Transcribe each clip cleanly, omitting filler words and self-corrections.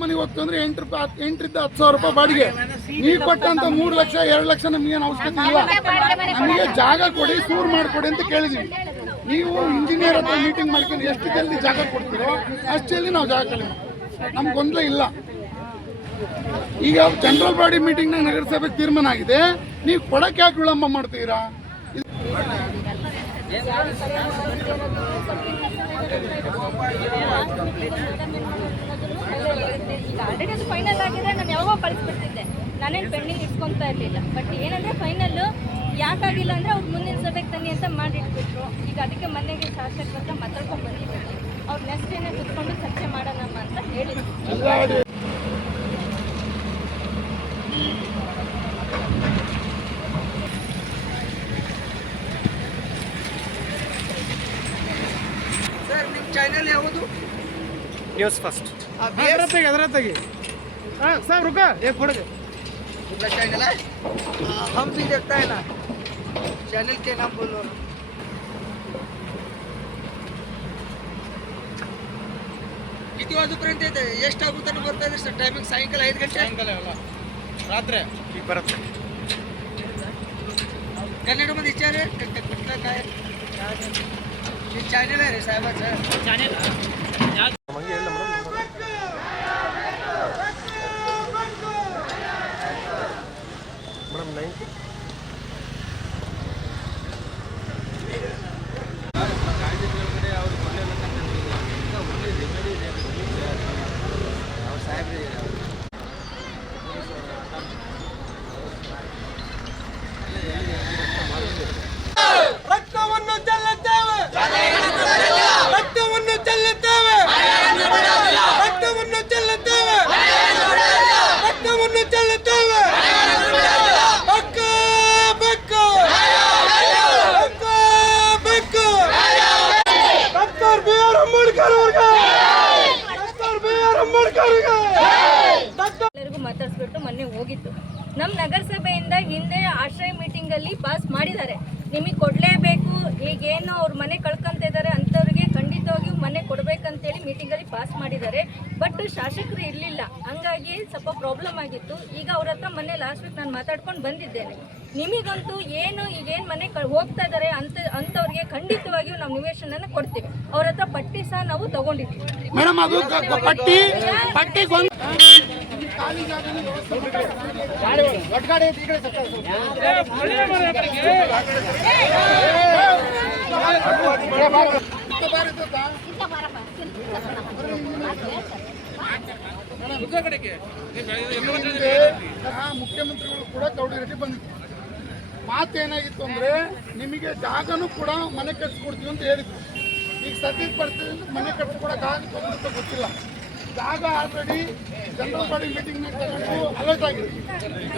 ಮನೆಗೆ ಹೋಗ್ತಂದ್ರೆ 8ರಿಂದ 10,000 ರೂಪಾಯಿ ಬಾಡಿಗೆ. ನೀವು ಕೊಟ್ಟಂತ 3 ಲಕ್ಷ 2 ಲಕ್ಷ ನಮಗೇನು ಅವಶ್ಯಕತೆ ಇಲ್ಲ. ನಮಗೆ ಜಾಗ ಕೊಡಿ, ಸೂರು ಮಾಡಿಕೊಡಿ ಅಂತ ಕೇಳಿದೀವಿ. ನೀವು ಇಂಜಿನಿಯರ್ ಹತ್ರ ಮೀಟಿಂಗ್ ಮಾಡ್ಕೊಂಡು ಎಷ್ಟು ಜಲ್ದಿ ಜಾಗ ಕೊಡ್ತೀರೋ ಅಷ್ಟು ಜಲ್ದಿ ನಾವು ಜಾಗ ಕಡಿಮೆ, ನಮ್ಗೆ ಗೊಂದಲ ಇಲ್ಲ. ಈಗ ಜನರಲ್ ಬಾಡಿ ಮೀಟಿಂಗ್ನಾಗ ನಗರಸಭೆಗೆ ತೀರ್ಮಾನ ಆಗಿದೆ, ನೀವು ಕೊಡಕ್ಕೆ ಯಾಕೆ ವಿಳಂಬ ಮಾಡ್ತೀರಾ? ಈಗ ಆಲ್ರೆಡಿ ಅದು ಫೈನಲ್ ಆಗಿದೆ, ನಾನು ಯಾವಾಗ ಕಳಿಸ್ಬಿಡ್ತಿದ್ದೆ, ನಾನೇನು ಪೆಂಡಿಂಗ್ ಇಟ್ಕೊತಾ ಇರಲಿಲ್ಲ. ಬಟ್ ಏನಂದರೆ ಫೈನಲ್ಲು ಯಾಕಾಗಿಲ್ಲ ಅಂದರೆ ಅವ್ರು ಮುಂದಿನ ಸಭೆಗೆ ತನ್ನಿ ಅಂತ ಮಾಡಿಟ್ಬಿಟ್ರು. ಈಗ ಅದಕ್ಕೆ ಮನೆಗೆ ಶಾಸಕರ ಹತ್ರ ಮಾತಾಡ್ಕೊಂಡು ಬಂದಿದ್ದೀವಿ. ಅವ್ರು ನೆಕ್ಸ್ಟ್ ಏನೇ ಕುತ್ಕೊಂಡು ಚರ್ಚೆ ಮಾಡೋಣಮ್ಮ ಅಂತ ಹೇಳಿದ್ರು. ಸರ್ ನಿಮ್ಮ ಚಾನೆಲ್ ಯಾವುದು? न्यूज़ फर्स्ट तेगी सब रुका एक फोड़ चैनल है, हम भी देखता है ना। चैनल के नाम बोलो। किती वाजेपर्यंत येते? एष्टागुताना ಬರ್ತಾ ಇದೆ ಸರ್ ಟೈಮಿಂಗ್? ಸಾಯಂಕಾಲ 5 ಗಂಟೆ, ಸಾಯಂಕಾಲ ಅಲ್ಲ ರಾತ್ರಿ ಈಗ ಬರುತ್ತೆ. कन्नडमध्ये विचार कुठला काय चॅनल आहे रे साहेबाचं? चॅनल ಎಲ್ಲರಿಗೂ ಮಾತಾಡಿಸ್ಬಿಟ್ಟು ಮೊನ್ನೆ ಹೋಗಿತ್ತು. ನಮ್ಮ ನಗರಸಭೆಯಿಂದ ಹಿಂದೆ ಆಶ್ರಯ ಮೀಟಿಂಗಲ್ಲಿ ಪಾಸ್ ಮಾಡಿದ್ದಾರೆ, ನಿಮಗೆ ಕೊಡಲೇಬೇಕು, ಈಗೇನು ಅವ್ರ ಮನೆ ಕಳ್ಕೊಂತ ಇದ್ದಾರೆ ಅಂಥವ್ರಿಗೆ ಖಂಡಿತವಾಗಿಯೂ ಮನೆ ಕೊಡಬೇಕಂತೇಳಿ ಮೀಟಿಂಗಲ್ಲಿ ಪಾಸ್ ಮಾಡಿದ್ದಾರೆ. ಬಟ್ ಶಾಸಕರು ಇರಲಿಲ್ಲ, ಹಂಗಾಗಿ ಸ್ವಲ್ಪ ಪ್ರಾಬ್ಲಮ್ ಆಗಿತ್ತು. ಈಗ ಅವ್ರ ಹತ್ರ ಮೊನ್ನೆ ಲಾಸ್ಟ್ ವೀಕ್ ನಾನು ಮಾತಾಡ್ಕೊಂಡು ಬಂದಿದ್ದೇನೆ. ನಿಮಗಂತೂ ಈಗೇನು ಮನೆ ಹೋಗ್ತಾ ಇದ್ದಾರೆ ಅಂಥವ್ರಿಗೆ ಖಂಡಿತವಾಗಿಯೂ ನಾವು ನಿವೇಶನ ಕೊಡ್ತೀವಿ. ಅವ್ರ ಹತ್ರ ಪಟ್ಟಿ ಸಹ ನಾವು ತಗೊಂಡಿದ್ದೀವಿ. ಮೇಡಮ್ ಅದು ಪಟ್ಟಿ ಮುಖ್ಯಮಂತ್ರಿಗಳು ಕೂಡ ಕೌಡಿರೆಡ್ಡಿ ಬಂದಿದ್ರು. ಮಾತೇನಾಗಿತ್ತು ಅಂದ್ರೆ ನಿಮಗೆ ಜಾಗನೂ ಕೂಡ ಮನೆ ಕಟ್ಸ್ಕೊಡ್ತೀವಿ ಅಂತ ಹೇಳಿದ್ರು. ಈಗ ಸದ್ಯದ ಪರಿಸ್ಥಿತಿ ಮನೆ ಕಟ್ಸ್ಕೊಡಕ್ ಆಗುತ್ತೆ ಗೊತ್ತಿಲ್ಲ. ಜಾಗ ಆಲ್ರೆಡಿ ಜನರಲ್ ಬಾಡಿ ಮೀಟಿಂಗ್ ತಗೊಂಡು ಅಲರ್ಟ್ ಆಗಿದೆ,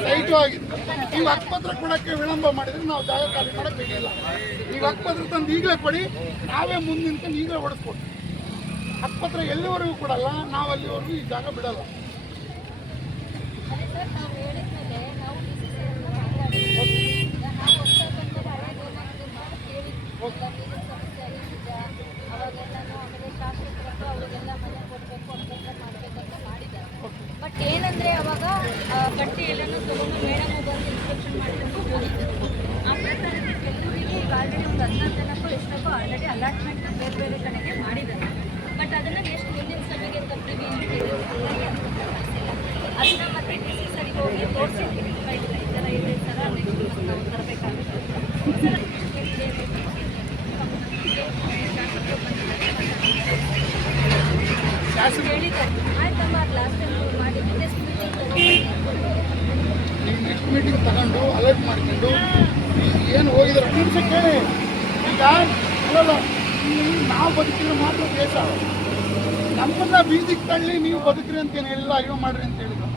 ಸೈಟು ಆಗಿದೆ. ನೀವು ಹಕ್ಕುಪತ್ರ ಕೊಡೋಕ್ಕೆ ವಿಳಂಬ ಮಾಡಿದ್ರೆ ನಾವು ಜಾಗ ಖಾಲಿ ಮಾಡೋಕ್ಕೆ ಬೇಕಿಲ್ಲ. ಈಗ ಹಕ್ಕುಪತ್ರ ತಂದು ಈಗಲೇ ಕೊಡಿ, ನಾವೇ ಮುಂದೆ ನಿಂತ್ಕೊಂಡು ಈಗಲೇ ಹೊಡೆಸ್ಕೊಡ್ತೀವಿ. ಹಕ್ಕುಪತ್ರ ಎಲ್ಲಿವರೆಗೂ ಕೊಡಲ್ಲ, ನಾವು ಅಲ್ಲಿವರೆಗೂ ಈ ಜಾಗ ಬಿಡಲ್ಲ. ಬಟ್ ಏನಂದರೆ ಅವಾಗ ಪಟ್ಟಿ ಎಲ್ಲನೂ ತಗೊಂಡು ಮೇಡಮ್ ಬಂದು ಇನ್ಸ್ಪೆಕ್ಷನ್ ಮಾಡಿಕೊಂಡು ಹೋಗಿದ್ದರು. ಆ ಪ್ರಕಾರಕ್ಕೆ ಕೆಲವರಿಗೆ ಈಗ ಆಲ್ರೆಡಿ ಒಂದು 16 ಜನಕ್ಕೂ ಎಷ್ಟಕ್ಕೂ ಆಲ್ರೆಡಿ ಅಲಾಟ್ಮೆಂಟ್ ಬೇರೆ ಬೇರೆ ಕಡೆಗೆ ಮಾಡಿದ್ದಾರೆ. ಬಟ್ ಅದನ್ನು ಎಷ್ಟು ಮುಂದಿನ ಸಭೆಗೆ ತರ್ತೀವಿ ಅಂತ ಹೇಳಿದ್ರು. ಮೀಟಿಂಗ್ ತಗೊಂಡು ಅಲರ್ಟ್ ಮಾಡ್ಕೊಂಡು ಏನು ಹೋಗಿದ್ದಾರೆ ನಿಮಿಷ ಕೇಳಿ. ಈಗ ಅಲ್ಲಲ್ಲ, ನಾವು ಬದುಕಿದ್ರೆ ಮಾತ್ರ ದೇಶ. ನಮ್ಮನ್ನ ಬೀದಿಗೆ ತಳ್ಳಿ ನೀವು ಬದುಕ್ರಿ ಅಂತ ಏನು ಹೇಳಿಲ್ಲ, ಅಯ್ಯೋ ಮಾಡ್ರಿ ಅಂತ ಹೇಳಿದ್ರು.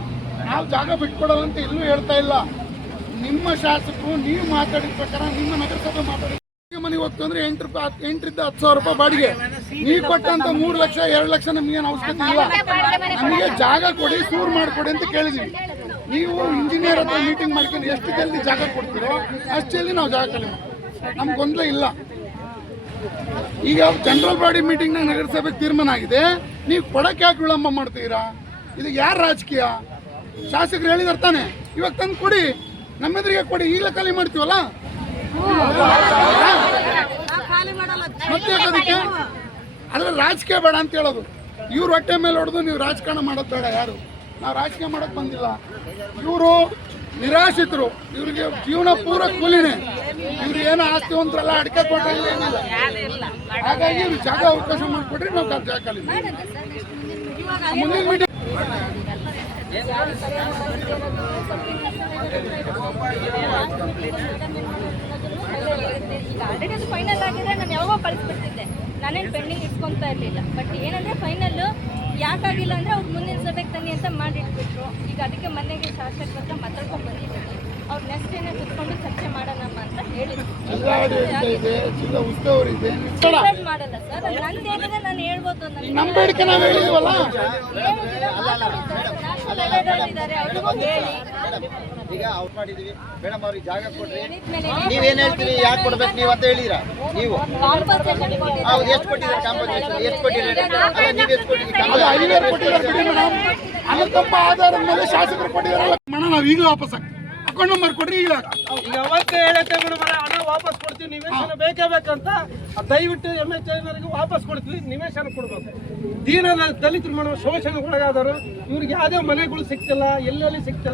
ನಾವು ಜಾಗ ಬಿಟ್ಕೊಡಲ್ಲ ಅಂತ ಎಲ್ಲೂ ಹೇಳ್ತಾ ಇಲ್ಲ. ನಿಮ್ಮ ಶಾಸಕರು ನೀವು ಮಾತಾಡಿದ ಪ್ರಕಾರ ನಿಮ್ಮ ನಗರಸಭೆ ಮಾತಾಡಿ ಮನೆಗೆ ಹೋಗ್ತು ಅಂದ್ರೆ 8ರಿಂದ 10,000 ರೂಪಾಯಿ ಬಾಡಿಗೆ. ನೀವು ಕೊಟ್ಟಂತ 3 ಲಕ್ಷ 2 ಲಕ್ಷ ನಮಗೇನು ಅವಶ್ಯಕತೆ ಇಲ್ಲ. ನಮಗೆ ಜಾಗ ಕೊಡಿ, ಸೂರು ಮಾಡಿಕೊಡಿ ಅಂತ ಕೇಳಿದೀವಿ. ನೀವು ಇಂಜಿನಿಯರ್ ಹತ್ರ ಮೀಟಿಂಗ್ ಮಾಡ್ಕೊಂಡು ಎಷ್ಟು ಜಲ್ದಿ ಜಾಗ ಕೊಡ್ತೀರೋ ಅಷ್ಟು ಜಲ್ದಿ ನಾವು ಜಾಗ ಕಡಿಮೆ, ನಮ್ಗೆ ಗೊಂದಲ ಇಲ್ಲ. ಈಗ ಜನರಲ್ ಬಾಡಿ ಮೀಟಿಂಗ್ನಾಗ ನಗರಸಭೆಗೆ ತೀರ್ಮಾನ ಆಗಿದೆ, ನೀವು ಕೊಡಕ್ಕೆ ಯಾಕೆ ವಿಳಂಬ ಮಾಡ್ತೀರಾ? ಇದು ಯಾರ ರಾಜಕೀಯ? ಶಾಸಕರು ಹೇಳಿದಾರೆ ತಾನೆ, ಇವಾಗ ತಂದು ಕೊಡಿ, ನಮ್ಮೆದುರಿಗೆ ಕೊಡಿ, ಈಗಲೇ ಖಾಲಿ ಮಾಡ್ತೀವಲ್ಲ. ಮತ್ತೆ ಅದಕ್ಕೆ ಅದ್ರ ರಾಜಕೀಯ ಬೇಡ ಅಂತ ಹೇಳೋದು. ಇವ್ರು ಹೊಟ್ಟೆ ಮೇಲೆ ಹೊಡೆದು ನೀವು ರಾಜಕಾರಣ ಮಾಡೋದು ಬೇಡ. ಯಾರು ನಾವು ರಾಜಕೀಯ ಮಾಡಕ್ ಬಂದಿಲ್ಲ. ಇವರು ನಿರಾಶ್ರಿತರು, ಇವ್ರಿಗೆ ಜೀವನ ಪೂರ ಕೂಲಿನೇ. ಇವ್ರು ಏನೋ ಆಸ್ತಿವಂತರಲ್ಲ, ಅಡಿಕೆ ಕೊಟ್ಟರೆ ಏನಿಲ್ಲ. ಹಾಗಾಗಿ ಇವ್ರು ಜಾಗ ಅವಕಾಶ ಮಾಡಿಕೊಡ್ರಿ, ನಾವು ಜಾಗ ಖಾಲಿ ಮುಂದಿನ ಮೀಟಿಂಗ್ ಈಗ ಆಲ್ರೆಡಿ ಅದು ಫೈನಲ್ ಆಗಿದೆ. ನಾನು ಯಾವಾಗ ಕಳಿಸ್ಬಿಡ್ತಿದ್ದೆ, ನಾನೇನು ಪೆಂಡಿಂಗ್ ಇಟ್ಕೊತಾ ಇರಲಿಲ್ಲ. ಬಟ್ ಏನಂದರೆ ಫೈನಲ್ಲು ಯಾಕಾಗಿಲ್ಲ ಅಂದರೆ ಅವ್ರು ಮುಂದಿನ ಸಭೆಗೆ ತನ್ನಿ ಅಂತ ಮಾಡಿಟ್ಬಿಟ್ರು. ಈಗ ಅದಕ್ಕೆ ಮನೆಗೆ ಶಾಸಕರ ಹತ್ರ ಮಾತಾಡ್ಕೊಂಡು ಬಂದಿದ್ದೆ. ಅವ್ರು ನೆಕ್ಸ್ಟ್ ಏನೇ ಕುತ್ಕೊಂಡು ಚರ್ಚೆ ಮಾಡೋಣಮ್ಮ ಅಂತ ಹೇಳಿದ್ರು. ಡಿಸೈಡ್ ಮಾಡಲ್ಲ ಸರ್, ನಂದೇನಿದೆ ನಾನು ಹೇಳ್ಬೋದು. ನಮ್ಮ ಬೇಡಿಕೆ ನಾವು ಹೇಳಿದ್ವಲ್ಲ. ಇದ್ದಾರೆ ಅವ್ರಿಗೂ ಹೇಳಿ ಈಗ ಔಟ್ ಮಾಡಿದೀವಿ ಮೇಡಮ್, ಅವ್ರಿಗೆ ಜಾಗ ಕೊಡ್ರಿ. ನೀವೇನ್ ಹೇಳ್ತೀರಿ, ಯಾಕೆ ಕೊಡ್ಬೇಕು ನೀವು ಅಂತ ಹೇಳಿರಾ? ನೀವು ಕಾಂಪನ್ಸೇಷನ್ ಹೌದು, ಎಷ್ಟು ಕೊಟ್ಟಿದ್ದಾರೆ ಕಾಂಪನ್ಸೇಷನ್? ಎಷ್ಟು ಕೊಟ್ಟಿದ್ದಾರೆ? ಅಲ್ಲ, ನೀವು ಎಷ್ಟು ಕೊಟ್ಟಿದ್ದೀರಿ? ಅದು 5,000 ಕೊಟ್ಟಿದ್ದಾರೆ ಬಿಡಿ ಮೇಡಮ್. ಅನುಕಂಪ ಆಧಾರದ ಮೇಲೆ ಶಾಸಕರು ಕೊಟ್ಟಿದ್ದಾರಲ್ಲ ಮಣ, ನಾವು ಈಗಲೂ ವಾಪಸ್ ಅಕೌಂಟ್ ನಂಬರ್ ಕೊಡ್ರಿ. ಈಗ ಅವತ್ತೇ ಹೇಳತ್ತೆ ಮೇಡಮ್, ಹಣ ವಾಪಸ್ ಕೊಡ್ತೀವಿ, ನಿವೇಶನ ಬೇಕೇ ಬೇಕಂತ. ದಯವಿಟ್ಟು MHIನವರಿಗೆ ವಾಪಸ್ ಕೊಡ್ತೀವಿ, ನಿವೇಶನ ಕೊಡ್ಬೇಕು. ದೀನ ದಲಿತರು ಮಾಡುವ ಶೋಷಣೆಗೊಳಗಾದವರು, ಇವ್ರಿಗೆ ಯಾವುದೇ ಮನೆಗಳು ಸಿಗ್ತಿಲ್ಲ, ಎಲ್ಲೆಲ್ಲಿ ಸಿಗ್ತಿಲ್ಲ.